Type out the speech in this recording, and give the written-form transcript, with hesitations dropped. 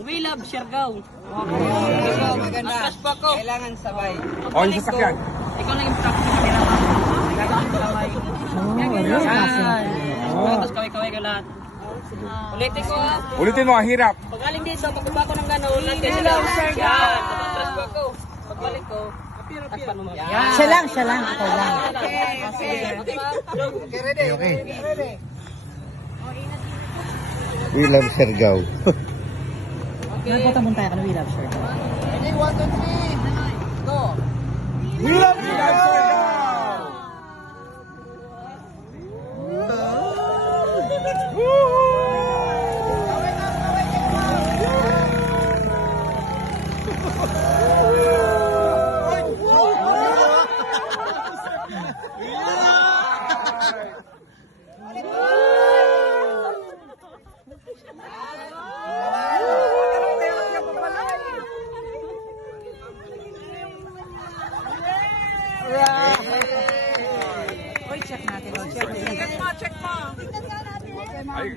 We love Siargao. Maganda. Pa ko. Kailangan sabay. O, yung sasakyan. Ikaw na yung instruction nila. Tapos kaway-kaway ka lahat. Ulitin ko ha. Ulitin mo, hirap. Pag aling dito, pagkuba ko ng gano'n, natin sila. Yan. Tapos pa ko. Pagbalik ko. Takpan mo. Yan. Siya lang. Ako lang. Okay, ready. We love Siargao. Nagpunta tayo ka na we love sir. Ready, 1, 2, 3. Go. We love Siargao! Oy, check natin. Ay,